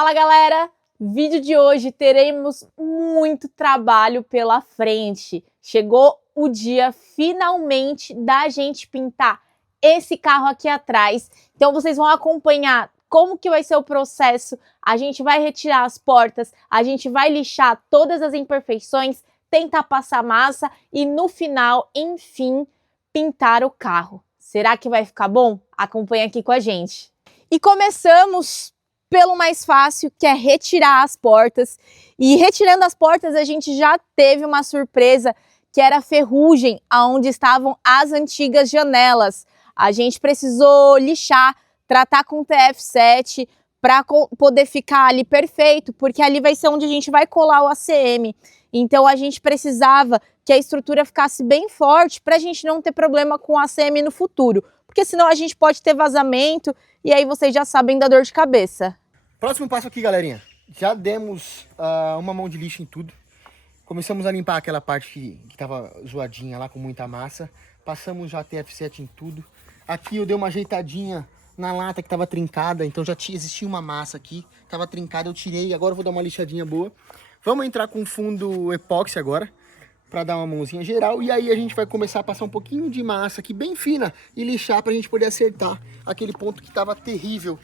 Fala galera, vídeo de hoje teremos muito trabalho pela frente. Chegou o dia finalmente da gente pintar esse carro aqui atrás. Então vocês vão acompanhar como que vai ser o processo. A gente vai retirar as portas, a gente vai lixar todas as imperfeições, tentar passar massa e no final, enfim, pintar o carro. Será que vai ficar bom? Acompanha aqui com a gente. E começamos pelo mais fácil, que é retirar as portas. E retirando as portas, a gente já teve uma surpresa, que era a ferrugem, onde estavam as antigas janelas. A gente precisou lixar, tratar com TF7 para poder ficar ali perfeito, porque ali vai ser onde a gente vai colar o ACM. Então a gente precisava que a estrutura ficasse bem forte para a gente não ter problema com o ACM no futuro, porque senão a gente pode ter vazamento e aí vocês já sabem da dor de cabeça. Próximo passo aqui, galerinha. Já demos uma mão de lixo em tudo. Começamos a limpar aquela parte que tava zoadinha lá com muita massa. Passamos já TF7 em tudo. Aqui eu dei uma ajeitadinha na lata que tava trincada, então já existia uma massa aqui, tava trincada, eu tirei, agora eu vou dar uma lixadinha boa. Vamos entrar com fundo epóxi agora, para dar uma mãozinha geral, e aí a gente vai começar a passar um pouquinho de massa aqui bem fina e lixar pra gente poder acertar aquele ponto que tava terrível,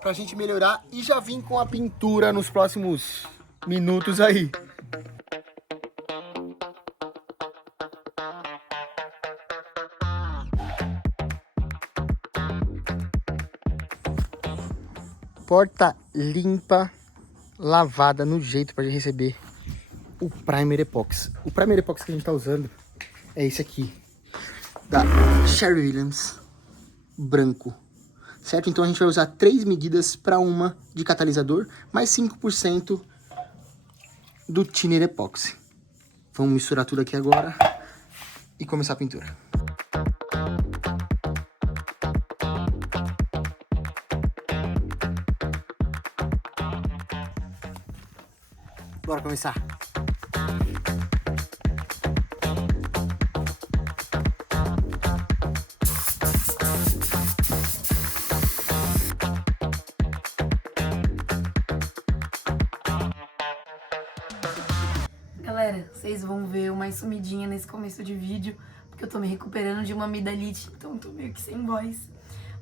pra gente melhorar e já vim com a pintura nos próximos minutos aí. Porta limpa, lavada no jeito para receber o Primer Epoxy. O Primer Epoxy que a gente está usando é esse aqui, da Sherwin-Williams, branco, certo? Então a gente vai usar 3 medidas para uma de catalisador, mais 5% do Thinner Epoxy. Vamos misturar tudo aqui agora e começar a pintura. Bora começar. Galera, vocês vão ver uma sumidinha nesse começo de vídeo, porque eu tô me recuperando de uma amidalite, então tô meio que sem voz.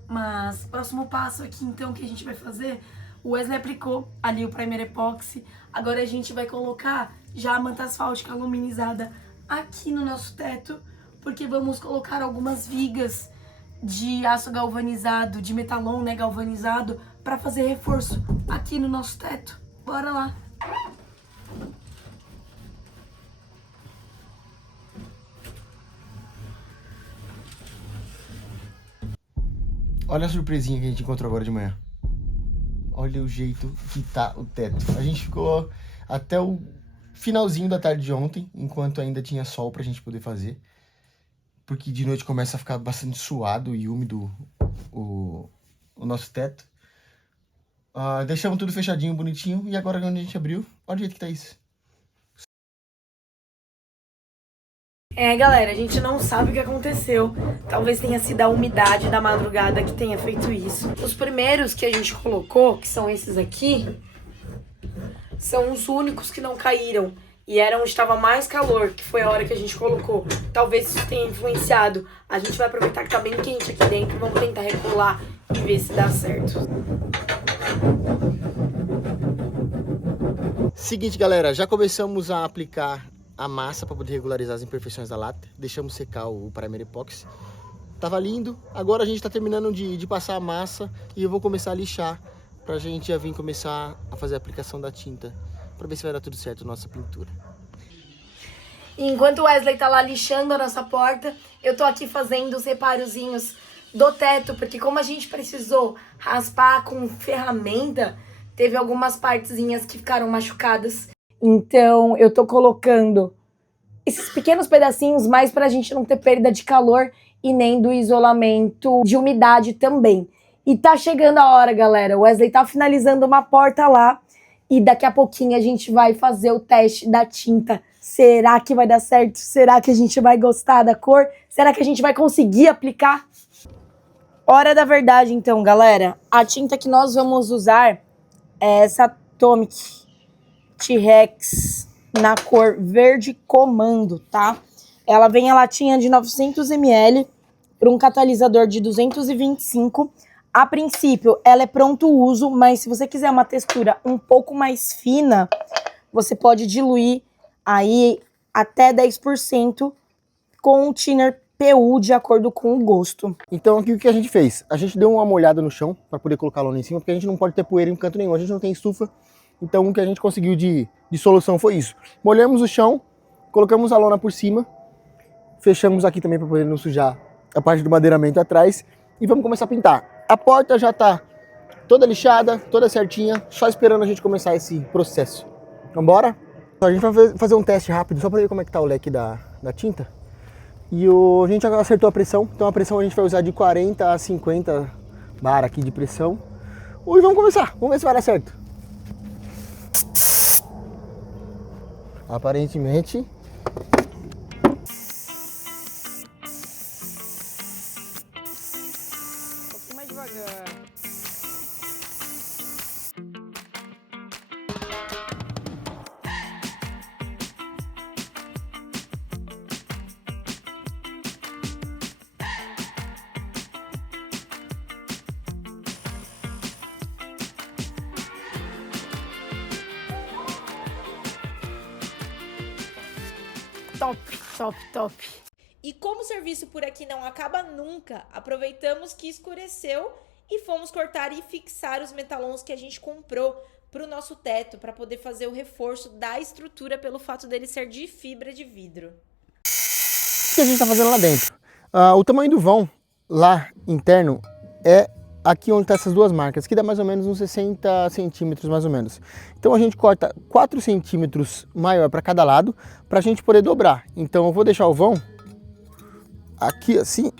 Mas, próximo passo aqui, então, que a gente vai fazer, o Wesley aplicou ali o Primer Epoxy, agora a gente vai colocar já a manta asfáltica aluminizada aqui no nosso teto, porque vamos colocar algumas vigas de aço galvanizado, de metalon, né, galvanizado, para fazer reforço aqui no nosso teto. Bora lá! Olha a surpresinha que a gente encontrou agora de manhã. Olha o jeito que tá o teto. A gente ficou até o finalzinho da tarde de ontem, enquanto ainda tinha sol pra gente poder fazer. Porque de noite começa a ficar bastante suado e úmido o nosso teto. Deixamos tudo fechadinho, bonitinho. E agora quando a gente abriu, olha o jeito que tá isso. Galera, a gente não sabe o que aconteceu. Talvez tenha sido a umidade da madrugada que tenha feito isso. Os primeiros que a gente colocou, que são esses aqui, são os únicos que não caíram. E era onde estava mais calor, que foi a hora que a gente colocou. Talvez isso tenha influenciado. A gente vai aproveitar que tá bem quente aqui dentro. Vamos tentar recolar e ver se dá certo. Seguinte, galera, já começamos a aplicar a massa para poder regularizar as imperfeições da lata. Deixamos secar o Primer Epoxy. Tava lindo. Agora a gente tá terminando de passar a massa e eu vou começar a lixar pra gente já vir começar a fazer a aplicação da tinta, para ver se vai dar tudo certo a nossa pintura. Enquanto o Wesley tá lá lixando a nossa porta, eu tô aqui fazendo os reparozinhos do teto, porque como a gente precisou raspar com ferramenta, teve algumas partezinhas que ficaram machucadas. Então eu tô colocando esses pequenos pedacinhos mais pra gente não ter perda de calor e nem do isolamento de umidade também. E tá chegando a hora, galera. O Wesley tá finalizando uma porta lá e daqui a pouquinho a gente vai fazer o teste da tinta. Será que vai dar certo? Será que a gente vai gostar da cor? Será que a gente vai conseguir aplicar? Hora da verdade, então, galera. A tinta que nós vamos usar é essa Atomic T-Rex na cor verde comando, tá? Ela vem a latinha de 900 ml para um catalisador de 225. A princípio, ela é pronto uso, mas se você quiser uma textura um pouco mais fina, você pode diluir aí até 10% com o thinner PU de acordo com o gosto. Então aqui o que a gente fez? A gente deu uma molhada no chão para poder colocar a lona em cima, porque a gente não pode ter poeira em canto nenhum, a gente não tem estufa. Então o que a gente conseguiu de solução foi isso. Molhamos o chão, colocamos a lona por cima, fechamos aqui também para poder não sujar a parte do madeiramento atrás e vamos começar a pintar. A porta já tá toda lixada, toda certinha, só esperando a gente começar esse processo. Vambora? A gente vai fazer um teste rápido só para ver como é que tá o leque da tinta. E a gente já acertou a pressão, então a pressão a gente vai usar de 40 a 50 bar aqui de pressão. E vamos começar, vamos ver se vai dar certo. Aparentemente... Um pouquinho mais devagar. Top, top, top. E como o serviço por aqui não acaba nunca, aproveitamos que escureceu e fomos cortar e fixar os metalons que a gente comprou para o nosso teto, para poder fazer o reforço da estrutura pelo fato dele ser de fibra de vidro. O que a gente está fazendo lá dentro? O tamanho do vão lá interno é aqui onde estão essas duas marcas, que dá mais ou menos uns 60 centímetros mais ou menos. Então a gente corta 4 centímetros maior para cada lado, para a gente poder dobrar. Então eu vou deixar o vão aqui assim,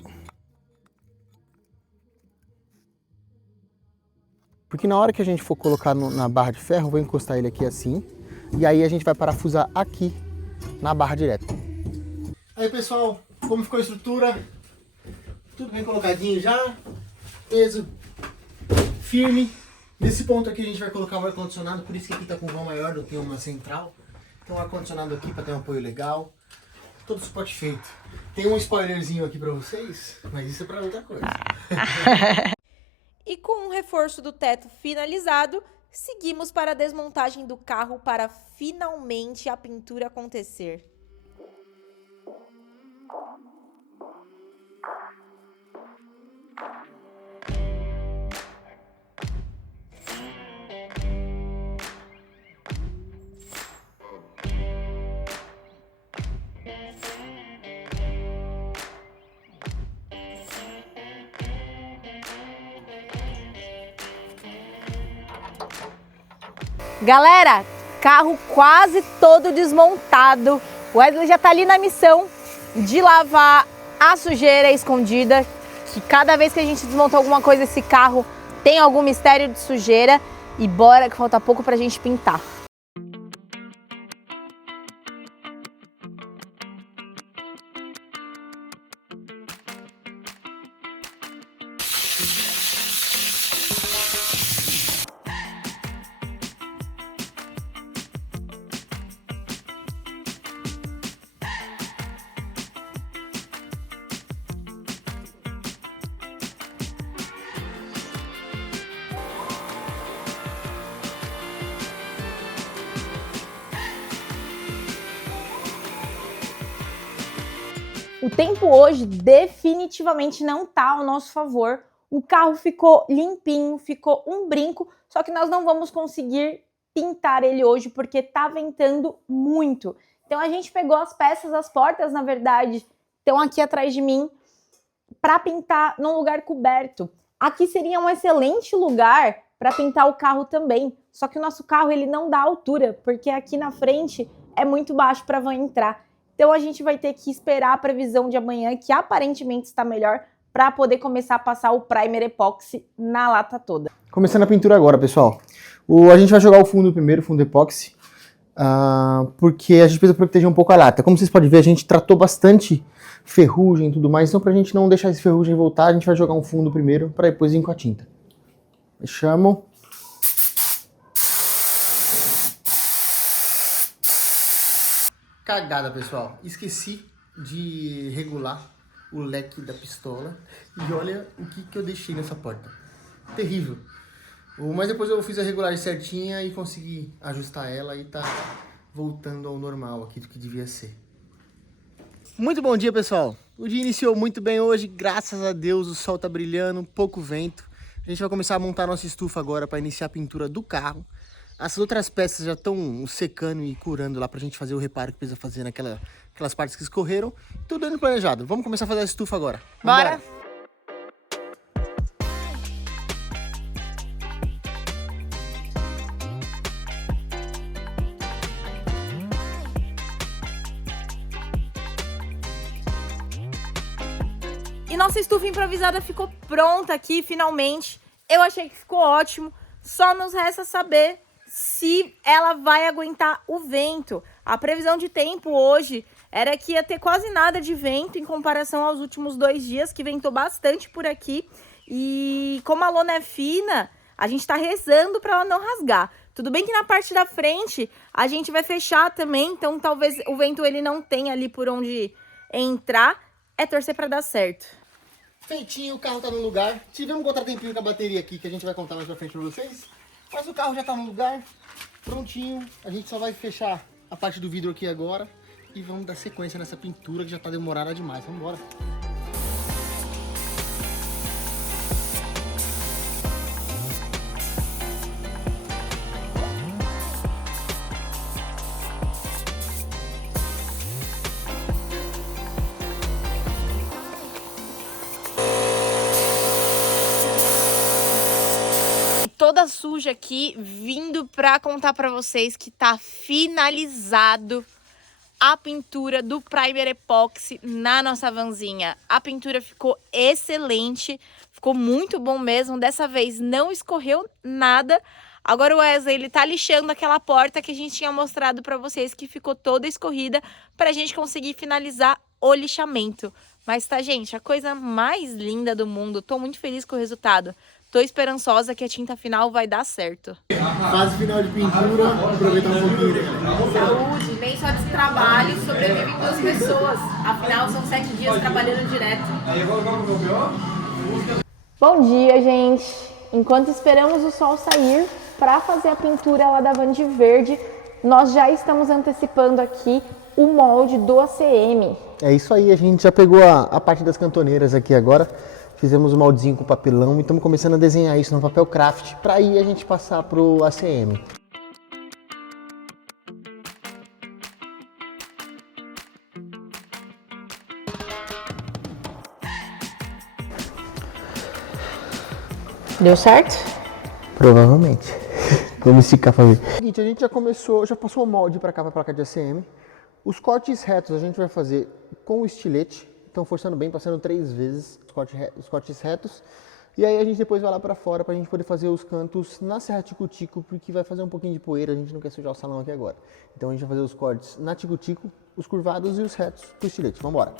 porque na hora que a gente for colocar na barra de ferro, eu vou encostar ele aqui assim, e aí a gente vai parafusar aqui na barra direto. Aí pessoal, como ficou a estrutura? Tudo bem colocadinho já, peso firme. Nesse ponto aqui a gente vai colocar o ar-condicionado, por isso que aqui tá com um vão maior do que uma central. Então ar-condicionado aqui para ter um apoio legal. Todo o suporte feito. Tem um spoilerzinho aqui para vocês, mas isso é para outra coisa. E com o reforço do teto finalizado, seguimos para a desmontagem do carro para finalmente a pintura acontecer. Galera, carro quase todo desmontado. O Wesley já tá ali na missão de lavar a sujeira escondida, que cada vez que a gente desmonta alguma coisa, esse carro tem algum mistério de sujeira. E bora que falta pouco pra gente pintar. O tempo hoje definitivamente não tá ao nosso favor. O carro ficou limpinho, ficou um brinco, só que nós não vamos conseguir pintar ele hoje porque tá ventando muito. Então a gente pegou as peças, as portas, na verdade, estão aqui atrás de mim, para pintar num lugar coberto. Aqui seria um excelente lugar para pintar o carro também, só que o nosso carro ele não dá altura, porque aqui na frente é muito baixo para a van entrar. Então a gente vai ter que esperar a previsão de amanhã, que aparentemente está melhor, para poder começar a passar o primer epóxi na lata toda. Começando a pintura agora, pessoal. A gente vai jogar o fundo primeiro, o fundo epóxi, porque a gente precisa proteger um pouco a lata. Como vocês podem ver, a gente tratou bastante ferrugem e tudo mais, então pra gente não deixar esse ferrugem voltar, a gente vai jogar um fundo primeiro, para depois vir com a tinta. Fechamos. cagada, pessoal. Esqueci de regular o leque da pistola. E olha o que eu deixei nessa porta. Terrível. Mas depois eu fiz a regulagem certinha e consegui ajustar ela e tá voltando ao normal aqui do que devia ser. Muito bom dia, pessoal. O dia iniciou muito bem hoje, graças a Deus. O sol tá brilhando, pouco vento. A gente vai começar a montar nossa estufa agora para iniciar a pintura do carro. As outras peças já estão secando e curando lá pra gente fazer o reparo que precisa fazer naquelas partes que escorreram. Tudo indo planejado. Vamos começar a fazer a estufa agora. Bora! E nossa estufa improvisada ficou pronta aqui, finalmente. Eu achei que ficou ótimo. Só nos resta saber se ela vai aguentar o vento. A previsão de tempo hoje era que ia ter quase nada de vento em comparação aos últimos 2 dias, que ventou bastante por aqui. E como a lona é fina, a gente tá rezando para ela não rasgar. Tudo bem que na parte da frente a gente vai fechar também, então talvez o vento ele não tenha ali por onde entrar. É torcer para dar certo. Feitinho, o carro tá no lugar. Tivemos um contratempinho com a bateria aqui, que a gente vai contar mais pra frente pra vocês. Mas o carro já tá no lugar, prontinho. A gente só vai fechar a parte do vidro aqui agora. E vamos dar sequência nessa pintura que já tá demorada demais. Vamos embora. Toda suja aqui, vindo pra contar pra vocês que tá finalizado a pintura do primer epóxi na nossa vanzinha. A pintura ficou excelente, ficou muito bom mesmo. Dessa vez não escorreu nada. Agora o Wesley, ele tá lixando aquela porta que a gente tinha mostrado pra vocês, que ficou toda escorrida, pra gente conseguir finalizar o lixamento. Mas tá, gente, a coisa mais linda do mundo. Tô muito feliz com o resultado. Tô esperançosa que a tinta final vai dar certo. Fase final de pintura, aproveitar um pouquinho. Saúde, nem só de trabalho, sobrevivem 2 pessoas. Afinal, são 7 dias trabalhando direto. Bom dia, gente. Enquanto esperamos o sol sair para fazer a pintura lá da van de verde, nós já estamos antecipando aqui o molde do ACM. É isso aí, a gente já pegou a parte das cantoneiras aqui agora. Fizemos um moldezinho com papelão e estamos começando a desenhar isso no papel craft para aí a gente passar pro ACM. Deu certo? Provavelmente. Vamos esticar para ver. Seguinte, a gente já passou o molde para cá, para a placa de ACM. Os cortes retos a gente vai fazer com o estilete. Então forçando bem, passando 3 vezes os cortes retos. E aí a gente depois vai lá pra fora pra gente poder fazer os cantos na serra tico-tico, porque vai fazer um pouquinho de poeira, a gente não quer sujar o salão aqui agora. Então a gente vai fazer os cortes na tico-tico, os curvados e os retos com o estilete. Vamos embora.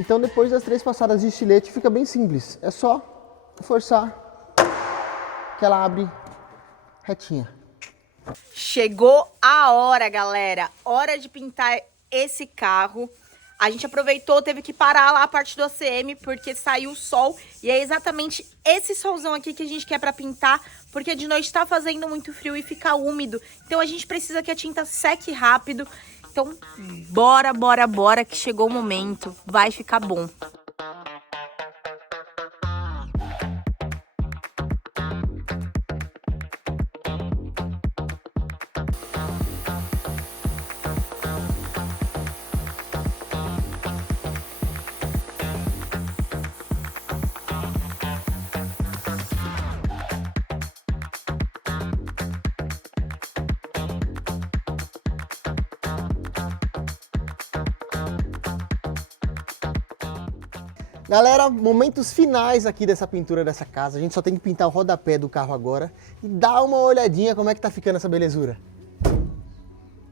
Então depois das 3 passadas de estilete fica bem simples. É só forçar que ela abre retinha. Chegou a hora, galera. Hora de pintar esse carro. A gente aproveitou, teve que parar lá a parte do ACM porque saiu o sol. E é exatamente esse solzão aqui que a gente quer pra pintar, porque de noite tá fazendo muito frio e fica úmido. Então a gente precisa que a tinta seque rápido. Então, bora, bora, bora, que chegou o momento. Vai ficar bom. Galera, momentos finais aqui dessa pintura dessa casa. A gente só tem que pintar o rodapé do carro agora e dar uma olhadinha como é que tá ficando essa belezura.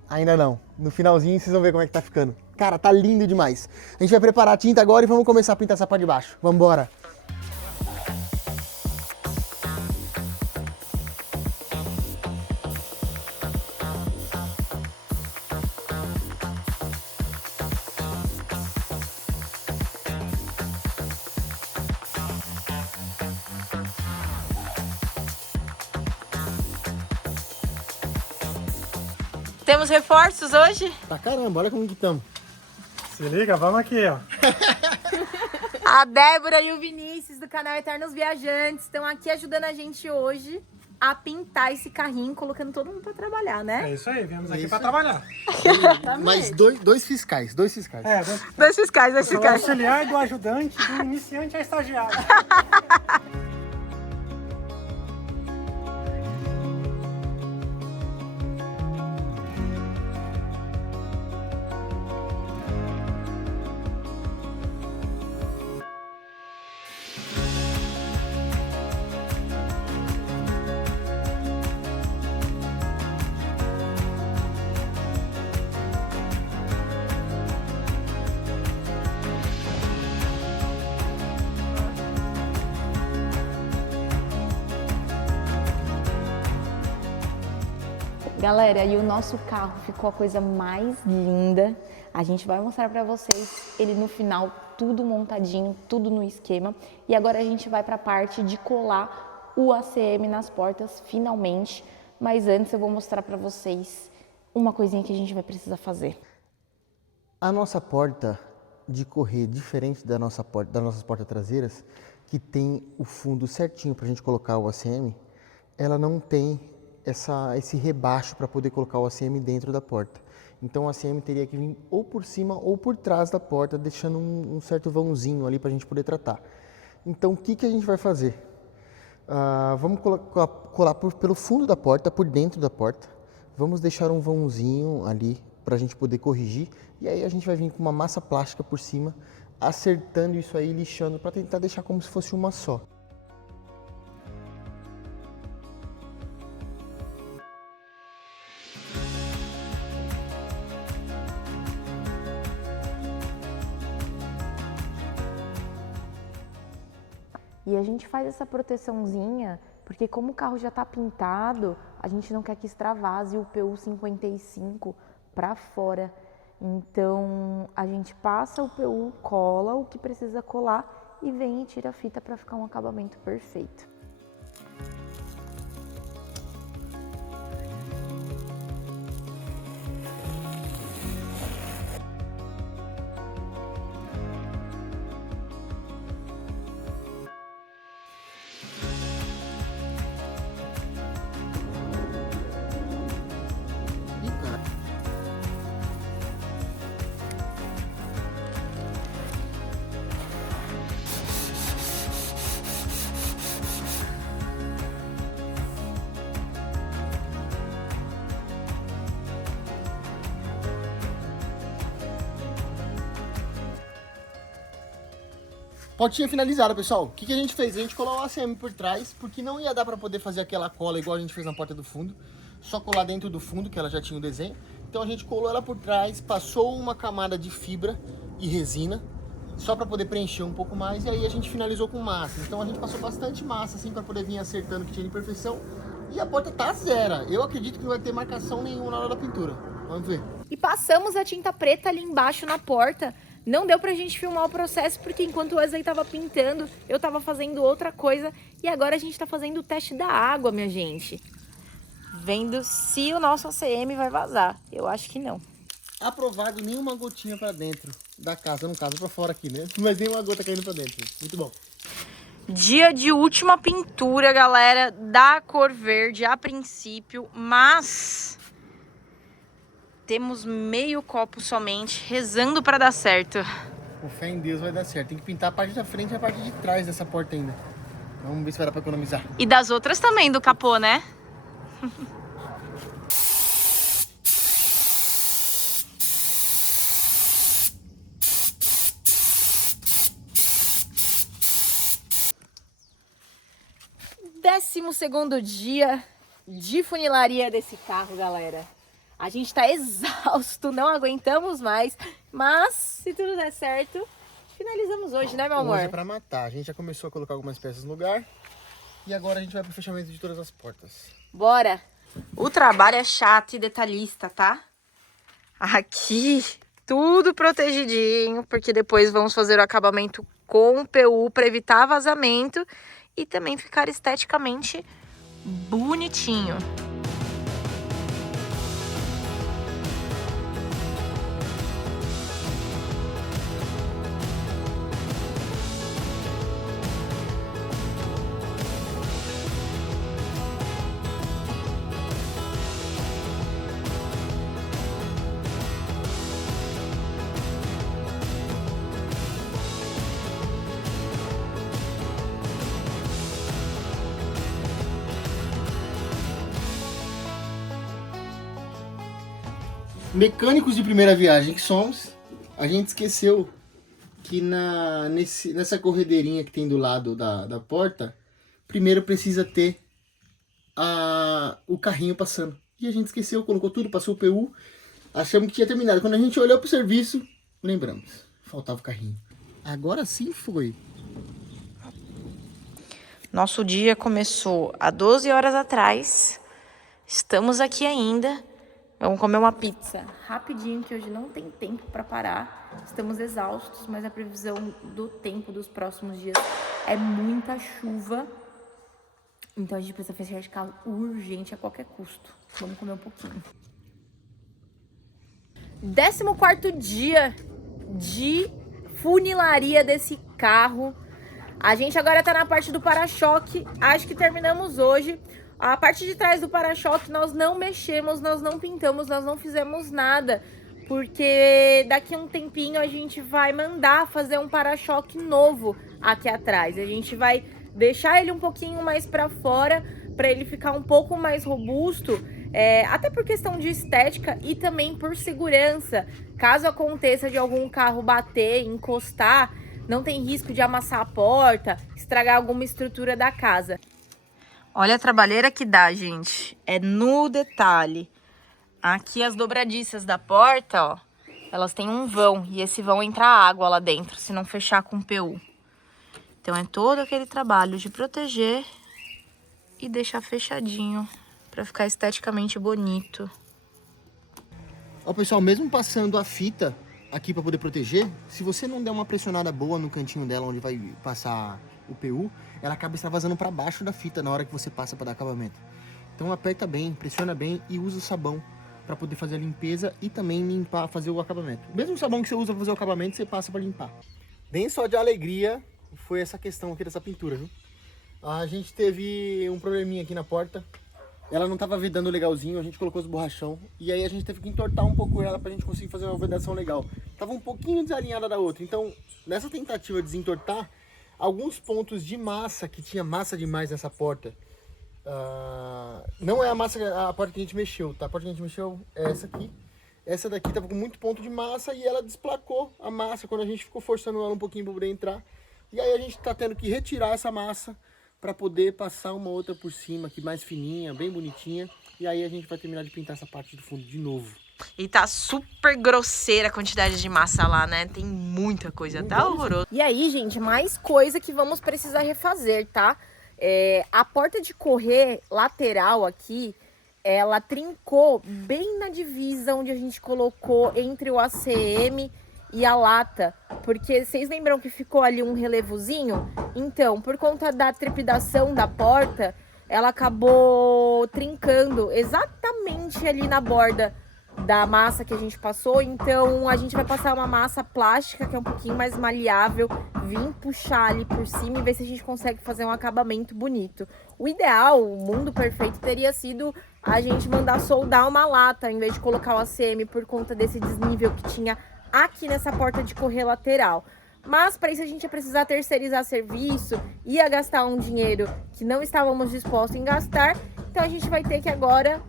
Ainda não. No finalzinho vocês vão ver como é que tá ficando. Cara, tá lindo demais. A gente vai preparar a tinta agora e vamos começar a pintar essa parte de baixo. Vambora! Temos reforços hoje? Pra caramba, olha como que estamos. Se liga, vamos aqui, ó. A Débora e o Vinícius do canal Eternos Viajantes estão aqui ajudando a gente hoje a pintar esse carrinho, colocando todo mundo pra trabalhar, né? É isso aí, viemos aqui pra trabalhar. Mas dois fiscais. Dois fiscais, dois Do auxiliar, do ajudante, do iniciante a estagiário. Galera, e o nosso carro ficou a coisa mais linda. A gente vai mostrar pra vocês ele no final, tudo montadinho, tudo no esquema. E agora a gente vai pra parte de colar o ACM nas portas, finalmente. Mas antes eu vou mostrar pra vocês uma coisinha que a gente vai precisar fazer. A nossa porta de correr, diferente das nossas portas traseiras, que tem o fundo certinho pra gente colocar o ACM, ela não tem esse rebaixo para poder colocar o ACM dentro da porta. Então o ACM teria que vir ou por cima ou por trás da porta, deixando um certo vãozinho ali para a gente poder tratar. Então o que a gente vai fazer? Vamos colar pelo fundo da porta, por dentro da porta. Vamos deixar um vãozinho ali para a gente poder corrigir. E aí a gente vai vir com uma massa plástica por cima, acertando isso aí, lixando, para tentar deixar como se fosse uma só. E a gente faz essa proteçãozinha, porque como o carro já tá pintado, a gente não quer que extravase o PU 55 para fora. Então a gente passa o PU, cola o que precisa colar e vem e tira a fita para ficar um acabamento perfeito. Portinha finalizada, pessoal. O que a gente fez? A gente colou o ACM por trás, porque não ia dar para poder fazer aquela cola igual a gente fez na porta do fundo. Só colar dentro do fundo, que ela já tinha o desenho. Então a gente colou ela por trás, passou uma camada de fibra e resina, só para poder preencher um pouco mais. E aí a gente finalizou com massa. Então a gente passou bastante massa, assim, para poder vir acertando o que tinha de imperfeição. E a porta tá zero. Eu acredito que não vai ter marcação nenhuma na hora da pintura. Vamos ver. E passamos a tinta preta ali embaixo na porta. Não deu pra gente filmar o processo, porque enquanto o Wesley tava pintando, eu tava fazendo outra coisa. E agora a gente tá fazendo o teste da água, minha gente. Vendo se o nosso ACM vai vazar. Eu acho que não. Aprovado, nenhuma gotinha pra dentro da casa, no caso pra fora aqui, né? Mas nenhuma gota caindo pra dentro. Muito bom. Dia de última pintura, galera, da cor verde a princípio, mas temos meio copo somente, rezando para dar certo. Com fé em Deus vai dar certo. Tem que pintar a parte da frente e a parte de trás dessa porta ainda. Vamos ver se vai dar pra economizar. E das outras também, do capô, né? 12º dia de funilaria desse carro, galera. A gente tá exausto, não aguentamos mais, mas se tudo der certo, finalizamos hoje, né, meu amor? Hoje é pra matar. A gente já começou a colocar algumas peças no lugar e agora a gente vai pro fechamento de todas as portas. Bora! O trabalho é chato e detalhista, tá? Aqui, tudo protegidinho, porque depois vamos fazer o acabamento com o PU para evitar vazamento e também ficar esteticamente bonitinho. Mecânicos de primeira viagem que somos, a gente esqueceu que nessa corredeirinha que tem do lado da porta, primeiro precisa ter o carrinho passando. E a gente esqueceu, colocou tudo, passou o PU, achamos que tinha terminado. Quando a gente olhou pro serviço, lembramos, faltava o carrinho. Agora sim foi. Nosso dia começou há 12 horas atrás, estamos aqui ainda. Vamos comer uma pizza rapidinho, que hoje não tem tempo para parar. Estamos exaustos, mas a previsão do tempo dos próximos dias é muita chuva. Então a gente precisa fechar de carro urgente a qualquer custo. Vamos comer um pouquinho. 14º dia de funilaria desse carro. A gente agora tá na parte do para-choque. Acho que terminamos hoje. A parte de trás do para-choque nós não mexemos, nós não pintamos, nós não fizemos nada. Porque daqui a um tempinho a gente vai mandar fazer um para-choque novo aqui atrás. A gente vai deixar ele um pouquinho mais para fora, para ele ficar um pouco mais robusto. Até por questão de estética e também por segurança. Caso aconteça de algum carro bater, encostar, não tem risco de amassar a porta, estragar alguma estrutura da casa. Olha a trabalheira que dá, gente. É no detalhe. Aqui as dobradiças da porta, ó, elas têm um vão. E esse vão entra água lá dentro, se não fechar com PU. Então é todo aquele trabalho de proteger e deixar fechadinho para ficar esteticamente bonito. Ó, pessoal, mesmo passando a fita aqui para poder proteger, se você não der uma pressionada boa no cantinho dela onde vai passar o PU, ela acaba extravasando para baixo da fita na hora que você passa para dar acabamento. Então aperta bem, pressiona bem e usa o sabão para poder fazer a limpeza e também limpar, fazer o acabamento. O mesmo sabão que você usa para fazer o acabamento, você passa para limpar. Bem só de alegria foi essa questão aqui dessa pintura, viu? A gente teve um probleminha aqui na porta. Ela não estava vedando legalzinho, a gente colocou os borrachão e aí a gente teve que entortar um pouco ela pra gente conseguir fazer uma vedação legal. Tava um pouquinho desalinhada da outra, então nessa tentativa de desentortar, alguns pontos de massa, que tinha massa demais nessa porta, não é a porta que a gente mexeu, tá? A porta que a gente mexeu é essa aqui. Essa daqui tava com muito ponto de massa e ela desplacou a massa quando a gente ficou forçando ela um pouquinho para poder entrar. E aí a gente tá tendo que retirar essa massa para poder passar uma outra por cima, aqui mais fininha, bem bonitinha. E aí a gente vai terminar de pintar essa parte do fundo de novo. E tá super grosseira a quantidade de massa lá, né? Tem muita coisa, tá horroroso. E aí, gente, mais coisa que vamos precisar refazer, tá? A porta de correr lateral aqui, ela trincou bem na divisa onde a gente colocou entre o ACM e a lata. Porque vocês lembram que ficou ali um relevozinho? Então, por conta da trepidação da porta, ela acabou trincando exatamente ali na borda da massa que a gente passou. Então a gente vai passar uma massa plástica que é um pouquinho mais maleável, vir puxar ali por cima e ver se a gente consegue fazer um acabamento bonito. O ideal, o mundo perfeito, teria sido a gente mandar soldar uma lata em vez de colocar o ACM, por conta desse desnível que tinha aqui nessa porta de correr lateral. Mas para isso a gente ia precisar terceirizar serviço, ia gastar um dinheiro que não estávamos dispostos em gastar. Então a gente vai ter que agora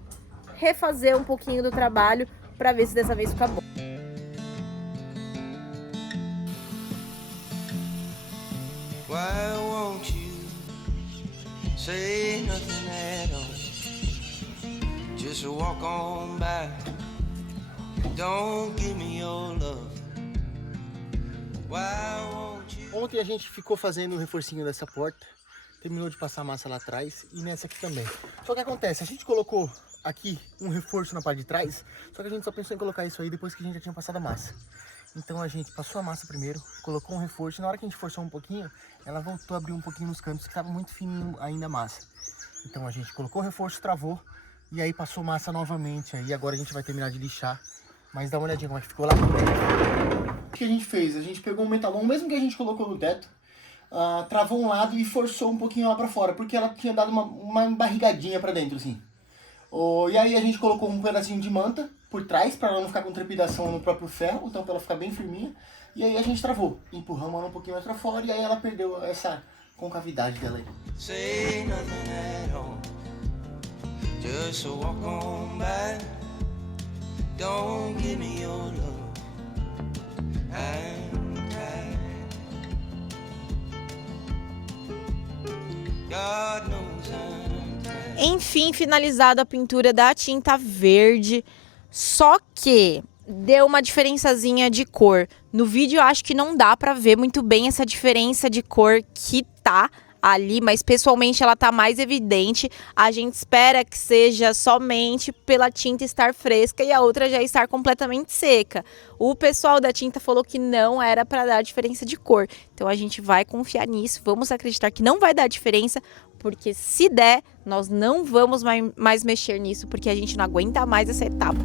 refazer um pouquinho do trabalho para ver se dessa vez fica bom. Why won't you Say nothing at all. Just walk on by. Don't give me your love. Why won't you? Ontem a gente ficou fazendo o reforcinho dessa porta. Terminou de passar a massa lá atrás e nessa aqui também. Só que acontece, a gente colocou aqui um reforço na parte de trás, só que a gente só pensou em colocar isso aí depois que a gente já tinha passado a massa. Então a gente passou a massa primeiro, colocou um reforço e na hora que a gente forçou um pouquinho, ela voltou a abrir um pouquinho nos cantos que estava muito fininho ainda a massa. Então a gente colocou o reforço, travou e aí passou massa novamente aí. Agora a gente vai terminar de lixar, mas dá uma olhadinha como é que ficou lá. O que a gente fez? A gente pegou um metalon, mesmo que a gente colocou no teto, travou um lado e forçou um pouquinho ela pra fora, porque ela tinha dado uma barrigadinha pra dentro, assim. E aí a gente colocou um pedacinho de manta por trás, pra ela não ficar com trepidação no próprio ferro, então pra ela ficar bem firminha. E aí a gente travou, empurramos ela um pouquinho mais pra fora e aí ela perdeu essa concavidade dela aí. Say nothing at all. Just walk on by. Don't give me your love. I'm tired. God knows I'm tired. Enfim, finalizada a pintura da tinta verde, só que deu uma diferençazinha de cor. No vídeo eu acho que não dá pra ver muito bem essa diferença de cor que tá ali, mas pessoalmente ela tá mais evidente. A gente espera que seja somente pela tinta estar fresca e a outra já estar completamente seca. O pessoal da tinta falou que não era para dar diferença de cor. Então a gente vai confiar nisso, vamos acreditar que não vai dar diferença, porque se der, nós não vamos mais mexer nisso, porque a gente não aguenta mais essa etapa.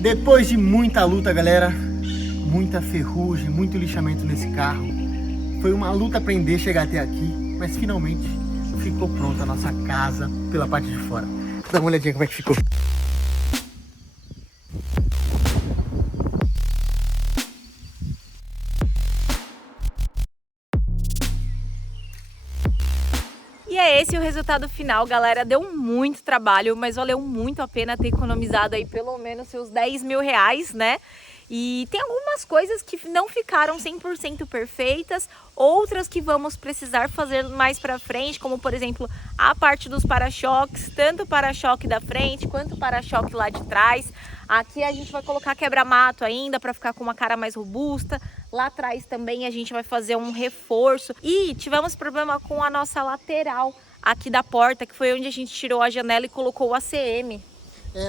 Depois de muita luta, galera, muita ferrugem, muito lixamento nesse carro, foi uma luta aprender a chegar até aqui, mas finalmente ficou pronta a nossa casa pela parte de fora. Dá uma olhadinha como é que ficou. E é esse o resultado final, galera. Deu muito trabalho, mas valeu muito a pena ter economizado aí pelo menos seus 10 mil reais, né? E tem algumas coisas que não ficaram 100% perfeitas, outras que vamos precisar fazer mais pra frente, como por exemplo a parte dos para-choques, tanto o para-choque da frente quanto o para-choque lá de trás. Aqui a gente vai colocar quebra-mato ainda para ficar com uma cara mais robusta. Lá atrás também a gente vai fazer um reforço. E tivemos problema com a nossa lateral aqui da porta, que foi onde a gente tirou a janela e colocou o ACM.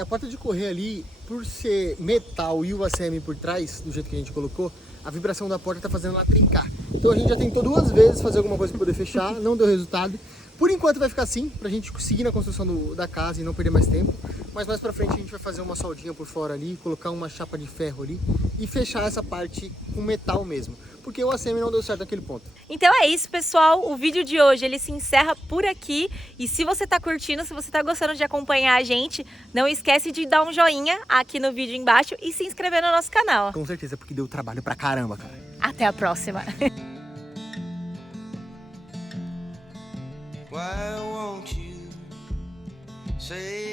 A porta de correr ali, por ser metal e o ACM por trás, do jeito que a gente colocou, a vibração da porta tá fazendo ela trincar. Então a gente já tentou 2 vezes fazer alguma coisa para poder fechar, não deu resultado. Por enquanto vai ficar assim, pra gente seguir na construção da casa e não perder mais tempo. Mas mais pra frente a gente vai fazer uma soldinha por fora ali, colocar uma chapa de ferro ali e fechar essa parte com metal mesmo. Porque o ACM não deu certo naquele ponto. Então é isso, pessoal. O vídeo de hoje ele se encerra por aqui. E se você tá curtindo, se você tá gostando de acompanhar a gente, não esquece de dar um joinha aqui no vídeo embaixo e se inscrever no nosso canal. Com certeza, porque deu trabalho pra caramba, cara. Até a próxima! Why won't you say